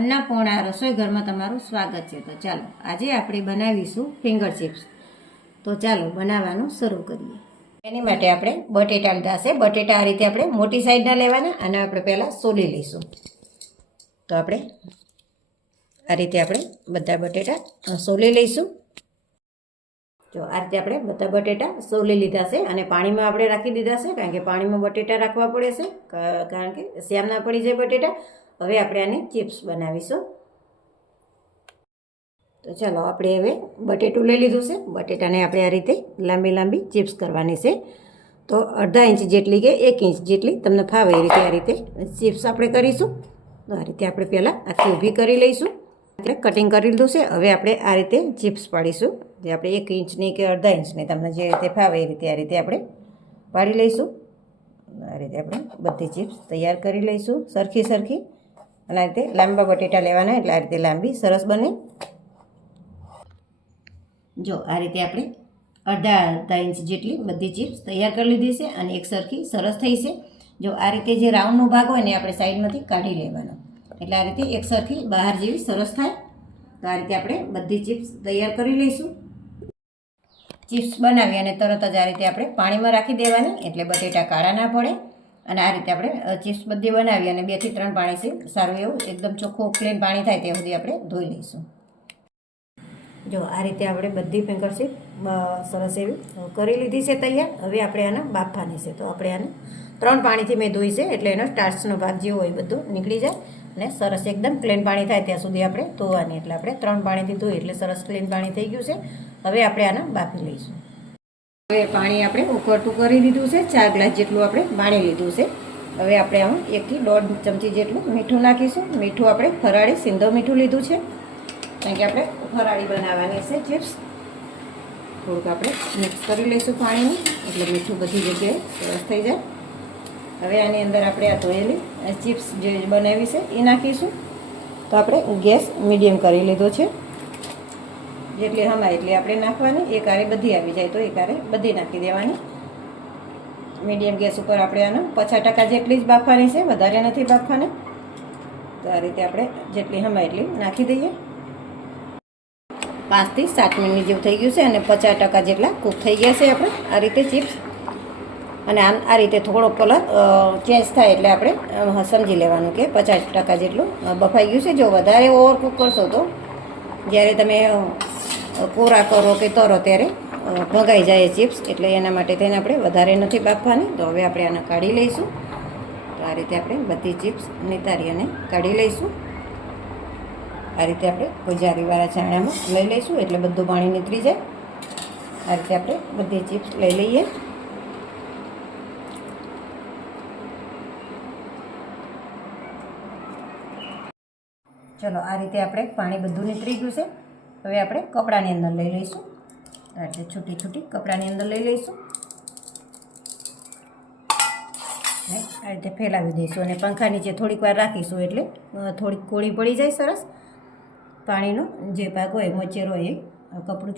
અન્નપૂર્ણા રસોઈ ઘરમાં તમારું સ્વાગત છે। તો ચાલો આજે આપણે બનાવીશું ફિંગર ચિપ્સ। તો ચાલો બનાવવાનું શરૂ કરીએ। એની માટે આપણે બટેટા લીધા છે। બટેટા આ રીતે આપણે મોટી સાઈઝના લેવાના અને આપણે પહેલાં સોલી લઈશું। તો આપણે આ રીતે આપણે બધા બટેટા સોલી લઈશું। જો આ રીતે આપણે બધા બટેટા સોલી લીધા છે અને પાણીમાં આપણે રાખી દીધા છે, કારણ કે પાણીમાં બટેટા રાખવા પડે છે, કારણ કે શ્યામ ના પડી જાય બટેટા। હવે આપણે આની ચિપ્સ બનાવીશું। તો ચાલો આપણે હવે બટેટું લઈ લીધું છે। બટેટાને આપણે આ રીતે લાંબી લાંબી ચિપ્સ કરવાની છે। તો અડધા ઇંચ જેટલી કે 1 ઇંચ જેટલી તમને ફાવે એ રીતે આ રીતે ચિપ્સ આપણે કરીશું। તો આ રીતે આપણે પહેલાં આખી ઊભી કરી લઈશું। એટલે કટિંગ કરી લીધું છે। હવે આપણે આ રીતે ચિપ્સ પાડીશું, જે આપણે 1 ઇંચની કે અડધા ઇંચની તમને જે રીતે ફાવે એ રીતે આ રીતે આપણે પાડી લઈશું। આ રીતે આપણે બધી ચિપ્સ તૈયાર કરી લઈશું સરખી સરખી। અને આ રીતે લાંબા બટેટા લેવાના, એટલે આ રીતે લાંબી સરસ બને। જો આ રીતે આપણે અડધા ઇંચ જેટલી બધી ચિપ્સ તૈયાર કરી લીધી છે અને એક સરખી સરસ થઈ છે। જો આ રીતે જે રાઉન્ડનો ભાગ હોય ને આપણે સાઈડમાંથી કાઢી લેવાનો, એટલે આ રીતે એક સરખી બહાર જેવી સરસ થાય। તો આ રીતે આપણે બધી ચિપ્સ તૈયાર કરી લઈશું। ચિપ્સ બનાવી અને તરત જ આ રીતે આપણે પાણીમાં રાખી દેવાની, એટલે બટેટા કાળા ના પડે। અને આ રીતે આપણે ચિપ્સ બધી બનાવી અને 2 થી 3 પાણીથી સારું એવું એકદમ ચોખ્ખું ક્લીન પાણી થાય ત્યાં સુધી આપણે ધોઈ લઈશું। જો આ રીતે આપણે બધી ફિંગર ચિપ સરસ એવી કરી લીધી છે તૈયાર। હવે આપણે આને બાફવાની છે। તો આપણે આને 3 પાણીથી મેં ધોઈ છે, એટલે એનો સ્ટાર્ચનો ભાગ જે હોય બધું નીકળી જાય અને સરસ એકદમ ક્લીન પાણી થાય ત્યાં સુધી આપણે ધોવાની। એટલે આપણે 3 પાણીથી ધોઈ એટલે સરસ ક્લીન પાણી થઈ ગયું છે। હવે આપણે આને બાફી લઈશું। હવે પાણી આપણે ઉકળતું કરી દીધું છે। 4 ગ્લાસ જેટલું આપણે પાણી લીધું છે। હવે આપણે આમાં 1 થી 1.5 ચમચી જેટલું મીઠું નાખીશું। મીઠું આપણે ફરાળી સિંધો મીઠું લીધું છે, કારણ કે આપણે ફરાળી બનાવવાની છે ચિપ્સ। થોડુંક આપણે મિક્સ કરી લઈશું પાણીનું, એટલે મીઠું બધી જગ્યાએ સરસ થઈ જાય। હવે આની અંદર આપણે આ ધોયેલી ચિપ્સ જે બનાવી છે એ નાખીશું। તો આપણે ગેસ મીડિયમ કરી લીધો છે, જેટલી હમાય એટલી આપણે નાખવાની। એક હારે બધી આવી જાય તો એક હારે બધી નાખી દેવાની। મીડિયમ ગેસ ઉપર આપણે આને 50% જેટલી જ બાફવાની છે, વધારે નથી બાફવાની। તો આ રીતે આપણે જેટલી હમાય એટલી નાખી દઈએ। 5 થી 7 મિનિટ જેવું થઈ ગયું છે અને 50% જેટલા કૂક થઈ ગયા છે આપણે આ રીતે ચિપ્સ। અને આ રીતે થોડો કલર ચેન્જ થાય એટલે આપણે સમજી લેવાનું કે 50% જેટલું બફાઈ ગયું છે। જો વધારે ઓવરકુક કરશો તો જ્યારે તમે કોરા કરો કે તરો ત્યારે ભગાઈ જાય ચિપ્સ, એટલે એના માટે તેને આપણે વધારે નથી બાફવાની। તો હવે આપણે આને કાઢી લઈશું। તો આ રીતે આપણે બધી ચિપ્સ નિતારી અને કાઢી લઈશું। આ રીતે આપણે કોઈ જારીવાળા ચાણામાં લઈ લઈશું, એટલે બધું પાણી નીતરી જાય। આ રીતે આપણે બધી ચિપ્સ લઈ લઈએ। ચલો આ રીતે આપણે પાણી બધું નીતરી ગયું છે। હવે આપણે કપડાની અંદર લઈ લઈશું। આ રીતે છૂટી છૂટી કપડાની અંદર લઈ લઈશું અને આ રીતે ફેલાવી દઈશું અને પંખા નીચે થોડીક વાર રાખીશું, એટલે થોડીક કોળી પડી જાય સરસ। પાણીનો જે ભાગ હોય મોચેરો એ કપડું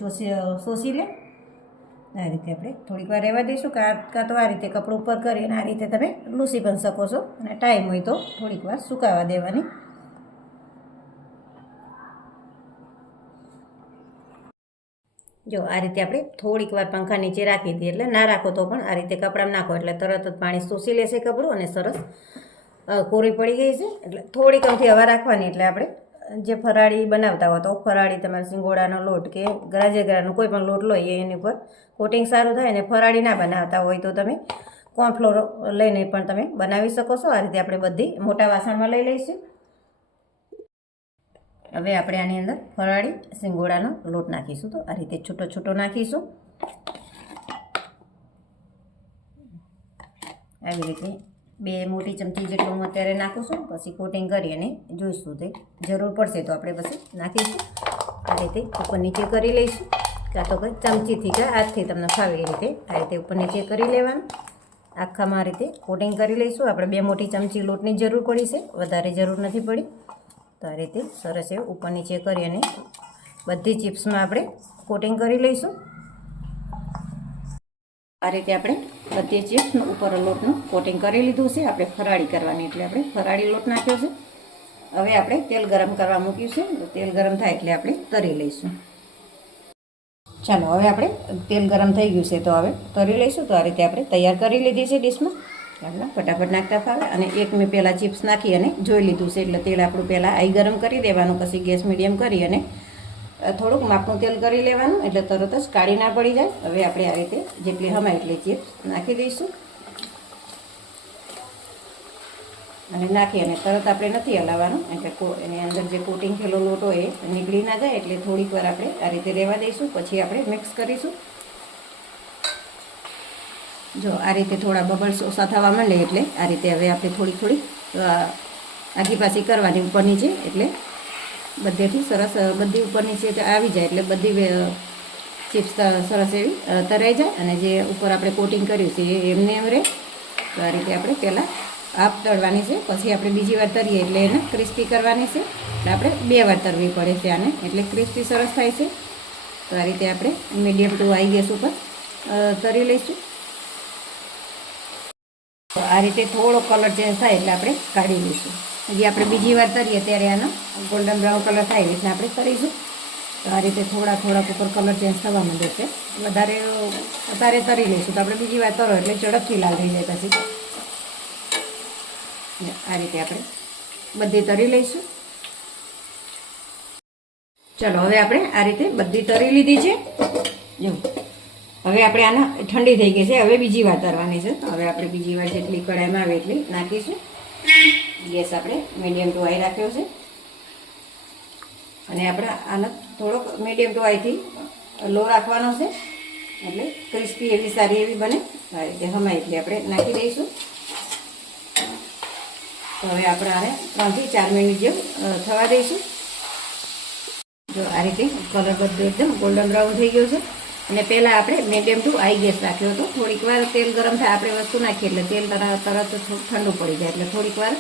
શોષી લે। આ રીતે આપણે થોડીક વાર રહેવા દઈશું, કાં તો આ રીતે કપડું ઉપર કરીને આ રીતે તમે લૂસી પણ શકો છો, અને ટાઈમ હોય તો થોડીક વાર સુકાવા દેવાની। જો આ રીતે આપણે થોડીક વાર પંખા નીચે રાખી દઈએ, એટલે ના રાખો તો પણ આ રીતે કપડામાં નાખો એટલે તરત જ પાણી શોષી લેશે કપડું અને સરસ કોરી પડી ગઈ છે। એટલે થોડીક અમથી હવા રાખવાની, એટલે આપણે જે ફરાળી બનાવતા હોય તો ફરાળી તમારે સિંગોડાનો લોટ કે રાજગરાનો કોઈ પણ લોટ લો એની ઉપર કોટિંગ સારું થાય। અને ફરાળી ના બનાવતા હોય તો તમે કોર્નફ્લોર લઈને પણ તમે બનાવી શકો છો। આ રીતે આપણે બધી મોટા વાસણમાં લઈ લઈશું। હવે આપણે આની અંદર ફરાળી સિંગોડાનો લોટ નાખીશું। તો આ રીતે છૂટો છૂટો નાખીશું। આવી રીતે 2 મોટી ચમચી જેટલું હું અત્યારે નાખું છું, પછી કોટિંગ કરી અને જોઈશું તે જરૂર પડશે તો આપણે પછી નાખીશું। આ રીતે ઉપર નીચે કરી લઈશું, કાં તો કંઈ ચમચીથી કે હાથથી તમને ફાવે એ રીતે આ રીતે ઉપર નીચે કરી લેવાનું। આખામાં આ રીતે કોટિંગ કરી લઈશું। આપણે 2 મોટી ચમચી લોટની જરૂર પડી છે, વધારે જરૂર નથી પડી। તો આ રીતે સરસ એવું ઉપર નીચે કરી અને બધી ચિપ્સમાં આપણે કોટિંગ કરી લઈશું। આ રીતે આપણે બધી ચિપ્સનું ઉપર લોટનું કોટિંગ કરી લીધું છે। આપણે ફરાળી કરવાની, એટલે આપણે ફરાળી લોટ નાખ્યો છે। હવે આપણે તેલ ગરમ કરવા મૂક્યું છે. તો તેલ ગરમ થાય એટલે આપણે તરી લઈશું. ચાલો હવે આપણે તેલ ગરમ થઈ ગયું છે તો હવે તરી લઈશું. તો આ રીતે આપણે તૈયાર કરી લીધી છે ડીશમાં. આપણે ફટાફટ નાખતા ફાવે. અને એક મેં પહેલાં ચિપ્સ નાખી અને જોઈ લીધું છે. એટલે તેલ આપણું પહેલાં આઈ ગરમ કરી દેવાનું. પછી ગેસ મીડિયમ કરી અને થોડુંક માપનું તેલ કરી લેવાનું. એટલે તરત જ કાળી ના પડી જાય. હવે આપણે આ રીતે જેટલી હમાય એટલી ચિપ્સ નાખી દઈશું. અને નાખી અને તરત આપણે નથી હલાવવાનું. એટલે એની અંદર જે કોટિંગ થયેલો લોટ હોય એ નીકળી ના જાય. એટલે થોડીક વાર આપણે આ રીતે રહેવા દઈશું. પછી આપણે મિક્સ કરીશું. જો આ રીતે થોડા બબલ્સ ઓછા થવા માંડે એટલે આ રીતે હવે આપણે થોડી આગી પાછી કરવાની ઉપર નીચે. એટલે બધેથી સરસ બધી ઉપર નીચે આવી જાય. એટલે બધી ચિપ્સ સરસ એવી તરાઈ જાય. અને જે ઉપર આપણે કોટિંગ કર્યું છે એ એમને એમ રહે. તો આ રીતે આપણે પહેલાં આપ તળવાની છે. પછી આપણે બીજી વાર તરીએ એટલે એને ક્રિસ્પી કરવાની છે. એટલે આપણે 2 વાર તરવી પડે છે આને. એટલે ક્રિસ્પી સરસ થાય છે. તો આ રીતે આપણે મીડિયમ ટુ હાઈ ગેસ ઉપર તરી લઈશું. તો આ રીતે થોડો કલર ચેન્જ થાય એટલે આપણે કાઢી લઈશું. હજી આપણે બીજી વાર તરીએ ત્યારે આનો ગોલ્ડન બ્રાઉન કલર થાય એ રીતના આપણે તરીશું. તો આ રીતે થોડાક ઉપર કલર ચેન્જ થવા માંડે છે. વધારે તરી લઈશું. તો આપણે બીજી વાર તરો એટલે ઝડપથી લાલ થઈ જાય. પછી આ રીતે આપણે બધી તરી લઈશું. ચલો હવે આપણે આ રીતે બધી તરી લીધી છે. જો હવે આપણે આને ઠંડી થઈ ગઈ છે. હવે બીજી વાર તરવાની છે. તો હવે આપણે બીજી વાર જેટલી કઢાઈમાં આવે એટલી નાખીશું. ગેસ આપણે મીડિયમ ટુ હાઈ રાખ્યો છે. અને આપણે આને થોડોક મીડિયમ ટુ હાઈથી લો રાખવાનો છે. એટલે ક્રિસ્પી એવી સારી એવી બને. આ રીતે હમાય એટલે આપણે નાખી દઈશું. તો હવે આપણે આને 3 થી 4 મિનિટ જેવું થવા દઈશું. જો આ રીતે કલર બધું એકદમ ગોલ્ડન બ્રાઉન થઈ ગયો છે. અને પહેલાં આપણે મીડિયમ ટુ હાઈ ગેસ રાખ્યો હતો. થોડીક વાર તેલ ગરમ થાય આપણે વસ્તુ નાખીએ એટલે તેલ તરત ઠંડુ પડી જાય. એટલે થોડીક વાર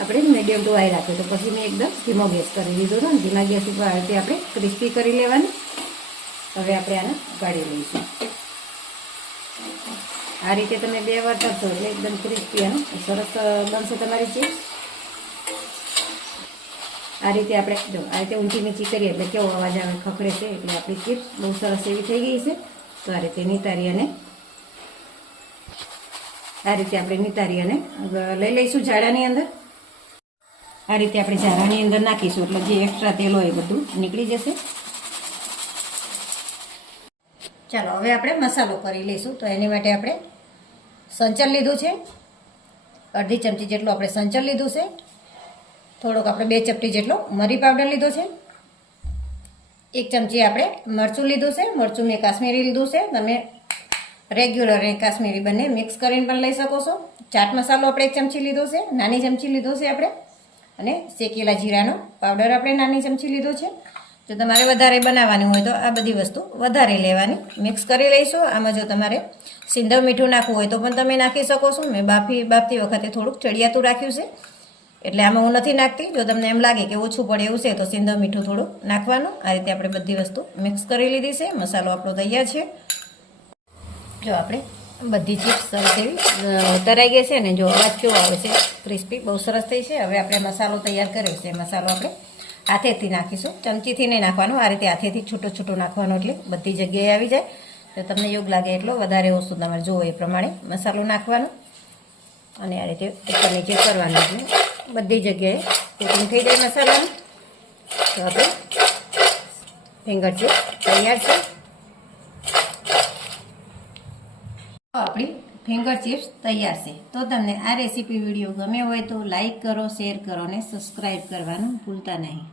આપણે મીડિયમ ટુ હાઈ રાખ્યો. તો પછી મેં એકદમ ધીમો ગેસ કરી દીધો હતો. ધીમા ગેસ ઉપર આ રીતે આપણે ક્રિસ્પી કરી લેવાની. હવે આપણે આને કાઢી લઈશું. આ રીતે તમે 2 વાર કરશો એટલે એકદમ ક્રિસ્પી અને સરસ બનશે તમારી ચિપ્સ. આ રીતે આપણે જો આ રીતે ઊંચી નીચી કરીએ એટલે કેવો અવાજ આવે, ખખડે છે. એટલે આપણી ચિપ્સ બહુ સરસ એવી થઈ ગઈ છે. તો આ રીતે નિતારી અને લઈ લઈશું જાડાની અંદર. આ રીતે આપણે જાડાની અંદર નાખીશું એટલે જે એક્સ્ટ્રા તેલ હોય એ બધું નીકળી જશે. ચાલો હવે આપણે મસાલો કરી લઈશું. તો એની માટે આપણે સંચળ લીધું છે. અડધી ચમચી જેટલું આપણે સંચળ લીધું છે. થોડોક આપણે 2 ચપટી જેટલો મરી પાવડર લીધો છે. 1 ચમચી આપણે મરચું લીધું છે. મરચું મેં કાશ્મીરી લીધું છે. તમે રેગ્યુલર અને કાશ્મીરી બંને મિક્સ કરીને પણ લઈ શકો છો. ચાટ મસાલો આપણે 1 ચમચી લીધો છે. નાની ચમચી લીધો છે આપણે. અને શેકેલા જીરાનો પાવડર આપણે નાની ચમચી લીધો છે. જો તમારે વધારે બનાવવાની હોય તો આ બધી વસ્તુ વધારે લેવાની. મિક્સ કરી લઈશું. આમાં જો તમારે સિંધવ મીઠું નાખવું હોય તો પણ તમે નાખી શકો છો. મેં બાફતી વખતે થોડુંક ચડિયાતું રાખ્યું છે. એટલે આમાં હું નથી નાખતી. જો તમને એમ લાગે કે ઓછું પડે એવું છે તો સિંધવ મીઠું થોડું નાખવાનું. આ રીતે આપણે બધી વસ્તુ મિક્સ કરી લીધી છે. મસાલો આપણો તૈયાર છે. જો આપણે બધી ચિપ્સ સરસ એવી તરાઈ ગઈ છે. ને જો અવાજ કેવો આવે છે, ક્રિસ્પી બહુ સરસ થઈ છે. હવે આપણે મસાલો તૈયાર કર્યો છે. મસાલો આપણે હાથેથી નાખીશું. ચમચીથી નહીં નાખવાનું. આ રીતે હાથેથી છૂટો નાખવાનો એટલે બધી જગ્યાએ આવી જાય. તો તમને યોગ લાગે એટલો વધારે ઓછું તમારે જોવો એ પ્રમાણે મસાલો નાખવાનો. અને આ રીતે ઉપર નીચે કરવાનું એટલે બધી જગ્યાએ કોટિંગ થઈ જાય મસાલાનું. તો આપણે ફિંગર ચિપ્સ તૈયાર છે. આપણી ફિંગર ચિપ્સ તૈયાર છે. તો તમને આ રેસીપી વિડીયો ગમે હોય તો લાઈક કરો, શેર કરો અને સબસ્ક્રાઈબ કરવાનું ભૂલતા નહીં.